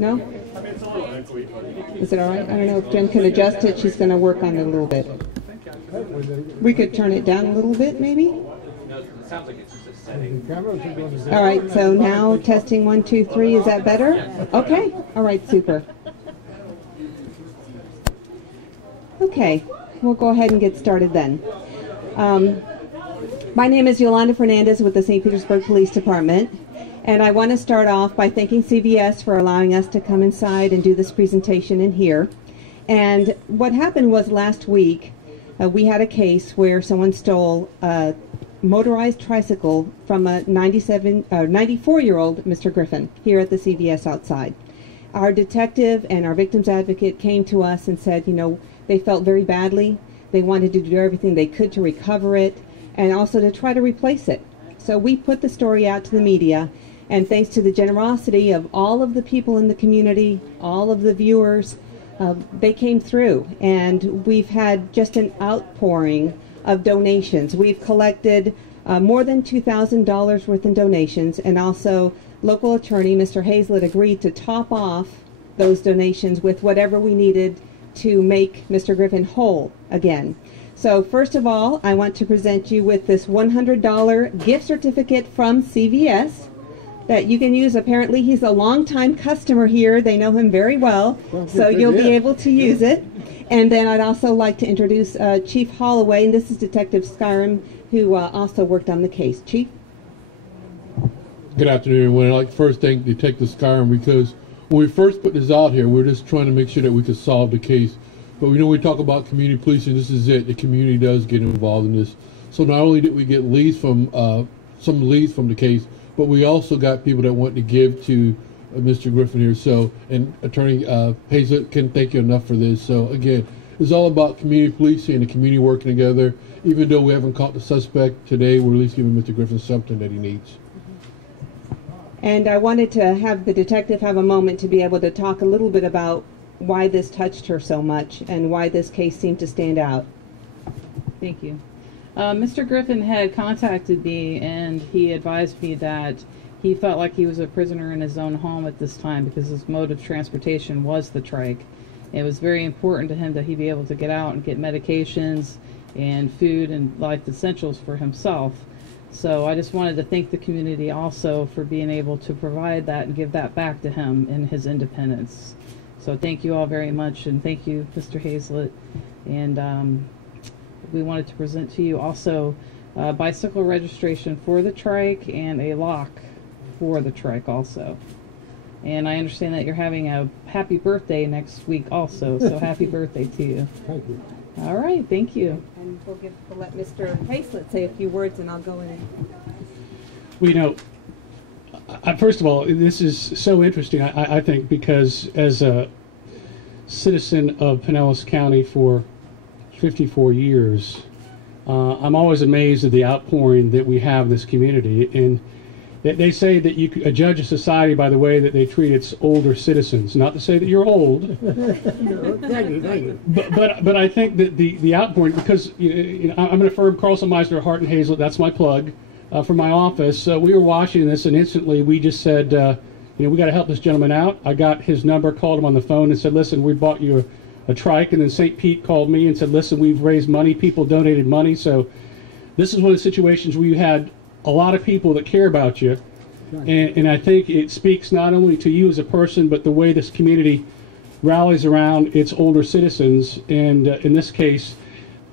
No? Is it all right? I don't know if Jen can adjust it. She's going to work on it a little bit. We could turn it down a little bit, maybe? All right, so now testing 1, 2, 3. Is that better? Okay. All right, super. Okay, we'll go ahead and get started then. My name is Yolanda Fernandez with the St. Petersburg Police Department, and I want to start off by thanking CVS for allowing us to come inside and do this presentation in here. And what happened was last week, we had a case where someone stole a motorized tricycle from a 94-year-old Mr. Griffin here at the CVS outside. Our detective and our victim's advocate came to us and said, you know, they felt very badly. They wanted to do everything they could to recover it and also to try to replace it. So we put the story out to the media, and thanks to the generosity of all of the people in the community, all of the viewers, they came through, and we've had just an outpouring of donations. We've collected more than $2,000 worth in donations, and also local attorney Mr. Hazlett agreed to top off those donations with whatever we needed to make Mr. Griffin whole again. So first of all, I want to present you with this $100 gift certificate from CVS that you can use. Apparently he's a longtime customer here. They know him very well, so you'll be able to use it. And then I'd also like to introduce Chief Holloway, and this is Detective Skyrim, who also worked on the case. Chief? Good afternoon, everyone. I'd like to first thank Detective Skyrim, because when we first put this out here, we were just trying to make sure that we could solve the case. But we know we talk about community policing, this is it. The community does get involved in this. So not only did we get leads from some leads from the case, but we also got people that want to give to Mr. Griffin here. So, and Attorney Hazlett can't thank you enough for this. So again, it's all about community policing and the community working together. Even though we haven't caught the suspect today, we're at least giving Mr. Griffin something that he needs. And I wanted to have the detective have a moment to be able to talk a little bit about why this touched her so much and why this case seemed to stand out. Thank you. Mr. Griffin had contacted me, and he advised me that he felt like he was a prisoner in his own home at this time because his mode of transportation was the trike. It was very important to him that he be able to get out and get medications and food and life essentials for himself. So I just wanted to thank the community also for being able to provide that and give that back to him in his independence. So thank you all very much, and thank you, Mr. Hazlett. And we wanted to present to you also bicycle registration for the trike and a lock for the trike also. And I understand that you're having a happy birthday next week also, so happy birthday to you. Thank you. All right, thank you. And we'll let Mr. Hazlett say a few words, and I'll go in. Well, you know, first of all, this is so interesting, I think, because as a citizen of Pinellas County for 54 years, I'm always amazed at the outpouring that we have in this community. And they say that you could judge a society by the way that they treat its older citizens. Not to say that you're old. No, thank you. But I think that the outpouring, because you know, I'm an firm Carlson Meisner, Hart and Hazlett, that's my plug for my office. We were watching this, and instantly we just said, you know, we got to help this gentleman out. I got his number, called him on the phone, and said, listen, we bought you a trike. And then St. Pete called me and said, listen, we've raised money. People donated money. So this is one of the situations where you had a lot of people that care about you. And I think it speaks not only to you as a person, but the way this community rallies around its older citizens. And in this case,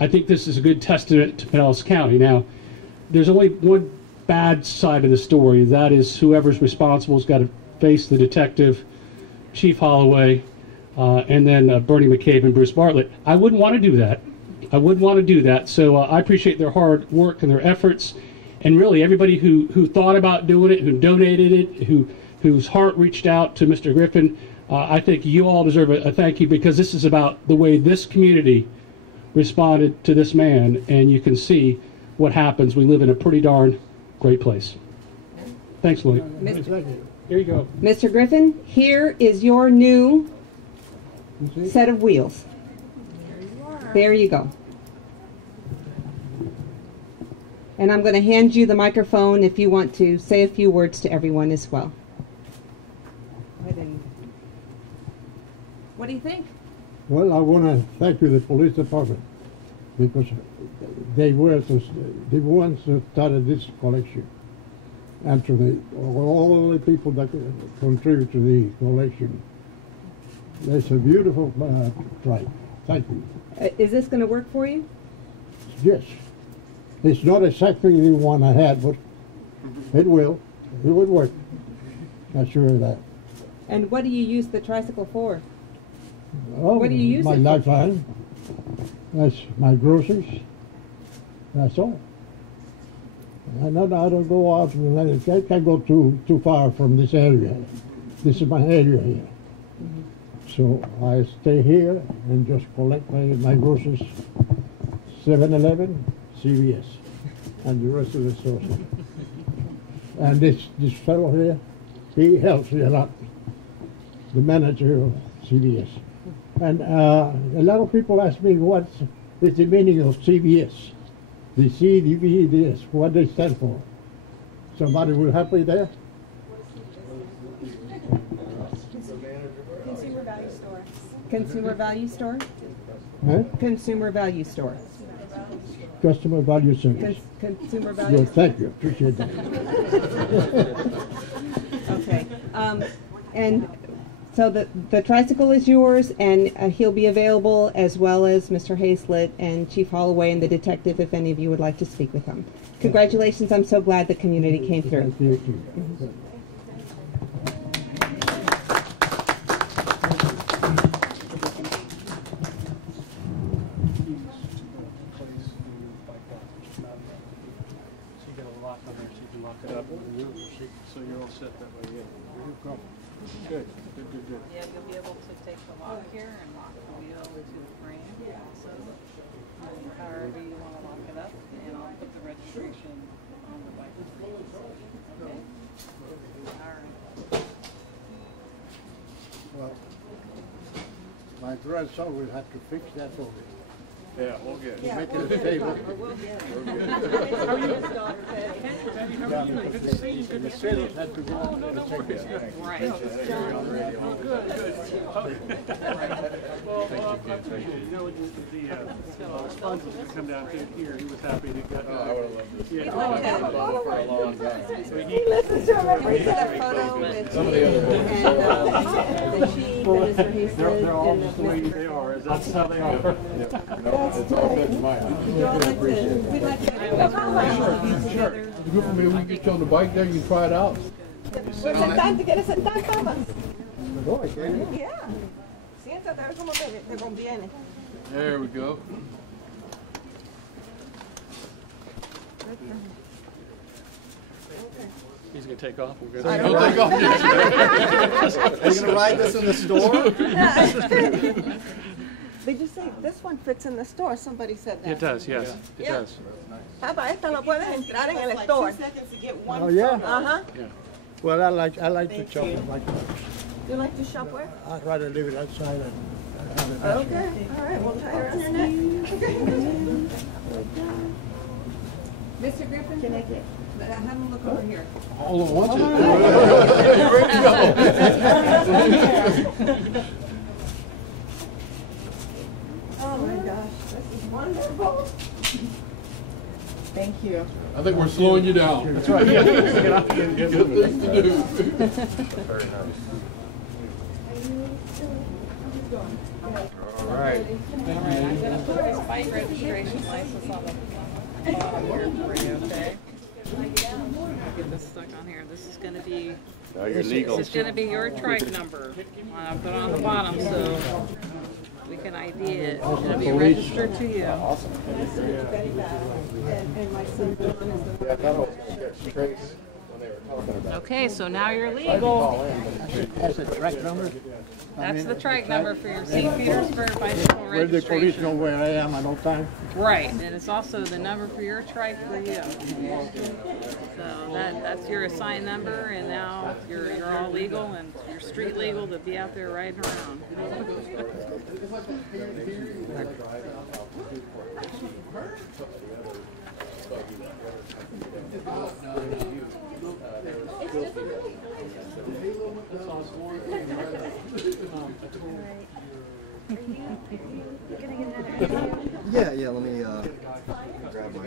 I think this is a good testament to Pinellas County. Now, there's only one bad side of the story. That is whoever's responsible has got to face the detective, Chief Holloway, and then Bernie McCabe and Bruce Bartlett. I wouldn't want to do that. I wouldn't want to do that. So I appreciate their hard work and their efforts. And really, everybody who thought about doing it, who donated it, whose heart reached out to Mr. Griffin, I think you all deserve a thank you, because this is about the way this community responded to this man, and you can see what happens. We live in a pretty darn great place. Thanks, Lloyd. Here you go. Mr. Griffin, here is your new set of wheels. There you go. And I'm going to hand you the microphone if you want to say a few words to everyone as well. Go ahead and What do you think? Well, I want to thank you, the police department, because they were the ones that started this collection, and to all the people that contribute to the collection. It's a beautiful trike. Thank you. Is this going to work for you? Yes. It's not exactly the one I had, but it will. It would work. I'm sure of that. And what do you use the tricycle for? Oh, What do you use my it for? lifeline. That's my groceries. That's all. I don't go out. I can't go too far from this area. This is my area here. So I stay here and just collect my groceries. 7-Eleven, CVS, and the rest of the stores. And this fellow here, he helps me a lot. The manager of CVS. And a lot of people ask me what is the meaning of CVS. The CVS, what they stand for. Somebody will help me there? Consumer Value Store. Consumer Value Store? Huh? Consumer Value Store. Customer Value Service. Consumer Value Good, thank you, appreciate that. Okay. And so the tricycle is yours, and he'll be available, as well as Mr. Hazlett and Chief Holloway and the detective, if any of you would like to speak with him. Congratulations, I'm so glad the community came through. Thank you. So you're all set that way, yeah. Good. Yeah, you'll be able to take the lock here and lock the wheel to the frame. So, however you want to lock it up, and I'll put the registration on the bike. Okay? All right. Well, my grandson will have to fix that for me. Yeah, we'll get it. Make it a table. The sailors had to go on there to check it. Right. You know, the sponsors that come down here, he was happy to get. I would have loved this. Yeah. For a long time. He listens to him every day. Photo with Some of the other and the chief and Mr. Hazlett They're all and just the way they are. That's how they are. It's all good to my house. We'd like to get a together. It's good for me. We can get you on the bike there. You can try it out. Sentarte, ¿quieres sentarte, papá? No, I can't. Yeah. Siéntate, a ver cómo te conviene. There we go. He's gonna take off. We're I good. don't Take off. Are you gonna ride this in the store? Did you say this one fits in the store? Somebody said that. It does, yes. It Yeah. does. Papá, esta lo puedes entrar en el store. Oh, yeah? Uh-huh. Well, I like to chop it like that. You like to shop where? I'd rather leave it outside and have it. Okay. All right, we'll tie it around your neck. Mr. Griffin, can I get, have him look over here. All at once. Ready to go. Oh my gosh, this is wonderful. Thank you. I think we're slowing you down. That's right. Yeah. Get up and Good things to do. Very nice. All right. All right, I'm gonna put this bike registration license on the bottom here for you, okay? Get this stuck on here. This is gonna be, Now you're legal. this is gonna be your trike number. I'll put it on the bottom so we can ID it. It'll be registered to you. Awesome. And my son John is the Yeah, I thought I was gonna get Trace when they were talking about. Okay, so now you're legal. That's a track number. That's the trike number for your St. Petersburg bicycle Where the police know registration. where I am at all time. Right, and it's also the number for your trike for you. So that's your assigned number, and now you're all legal and you're street legal to be out there riding around. Yeah, let me grab my.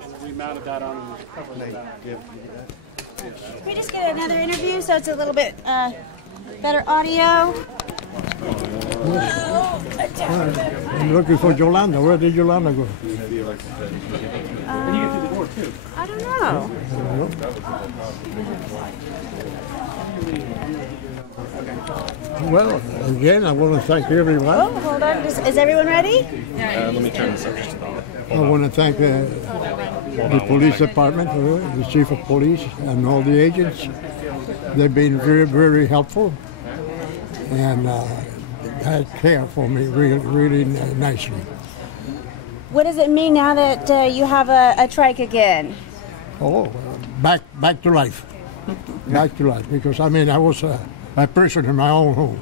And we mounted that on the cover of that. Can we just get another interview so it's a little bit better audio? I'm looking for Yolanda. Where did Yolanda go? I don't know. Well, again, I want to thank everyone. Oh, hold on. Is everyone ready? Let me turn this up just a moment. I want to thank the police department, the chief of police, and all the agents. They've been very, very helpful and had care for me really nicely. What does it mean now that you have a trike again? Oh, back to life. Back to life. Because, I mean, I was a person in my own home.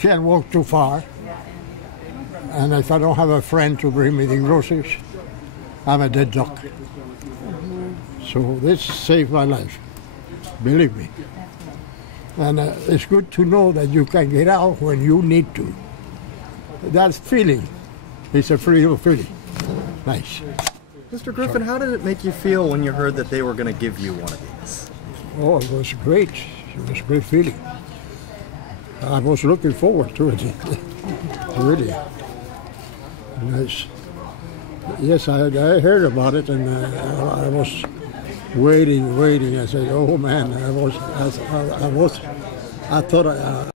Can't walk too far. And if I don't have a friend to bring me the groceries, I'm a dead duck. So this saved my life. Believe me. And it's good to know that you can get out when you need to. That feeling is a freedom feeling. Nice. Mr. Griffin, how did it make you feel when you heard that they were going to give you one of these? Oh, it was great. It was a great feeling. I was looking forward to it. Really. Nice. Yes, I heard about it, and I was waiting. I said, "Oh man, I thought